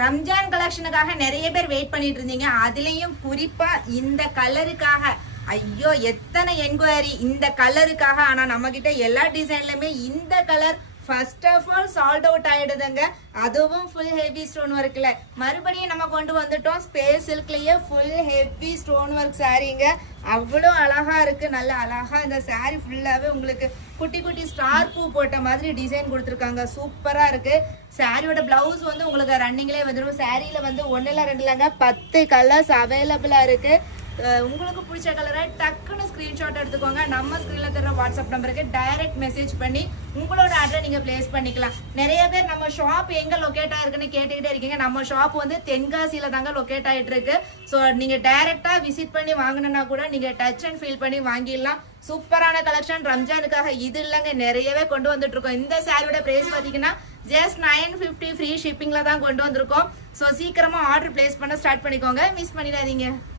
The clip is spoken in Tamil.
ரம்ஜான் கலெக்ஷனுக்காக நிறைய பேர் வெயிட் பண்ணிட்டு இருந்தீங்க. அதுலயும் குறிப்பா இந்த கலருக்காக ஐயோ எத்தனை என்கொயரி இந்த கலருக்காக. ஆனா நம்ம கிட்ட எல்லா டிசைன்லயுமே இந்த colour first of all sold out ஆயிடுதுங்க. அதுவும் ஃபுல் ஹெவி ஸ்டோன் ஒர்க்ல மறுபடியும் நம்ம கொண்டு வந்துட்டோம். ஸ்பேஸ் சில்க்லயே ஃபுல் ஹெவி ஸ்டோன் ஒர்க் சாரீங்க. அவ்வளோ அழகா இருக்கு. நல்ல அழகா இந்த சாரீ ஃபுல்லாவே உங்களுக்கு குட்டி குட்டி ஸ்டார் பூ போட்ட மாதிரி டிசைன் கொடுத்துருக்காங்க. சூப்பரா இருக்கு. சாரியோட பிளவுஸ் வந்து உங்களுக்கு ரன்னிங்லேயே வந்துடும். சாரியில வந்து 1 இல்ல 2 இல்லைங்க 10 கலர்ஸ் அவைலபிளா இருக்கு. உங்களுக்கு பிடிச்ச கலரை டக்குன்னு ஸ்கிரீன்ஷாட் எடுத்துக்கோங்க. நம்ம ஸ்கிரீன்ல தர வாட்ஸ்அப் நம்பருக்கு டைரக்ட் மெசேஜ் பண்ணி உங்களோட ஆர்டரை நீங்க பிளேஸ் பண்ணிக்கலாம். நிறைய பேர் நம்ம ஷாப் எங்க லொகேட் ஆயிருக்குன்னு கேட்டுக்கிட்டே இருக்கீங்க. நம்ம ஷாப் வந்து தென்காசியில தாங்க லொகேட் ஆயிட்டு இருக்கு. ஸோ நீங்க டைரக்டா விசிட் பண்ணி வாங்கணும்னா கூட நீங்க டச் அண்ட் ஃபீல் பண்ணி வாங்கிடலாம். சூப்பரான கலெக்ஷன் ரம்ஜானுக்காக இது இல்லைங்க, நிறையவே கொண்டு வந்துட்டு இருக்கோம். இந்த சாரியோட பிரைஸ் பாத்தீங்கன்னா ஜஸ்ட் 950 ஃப்ரீ ஷிப்பிங்ல தான் கொண்டு வந்திருக்கோம். ஸோ சீக்கிரமா ஆர்டர் பிளேஸ் பண்ண ஸ்டார்ட் பண்ணிக்கோங்க, மிஸ் பண்ணிடாதீங்க.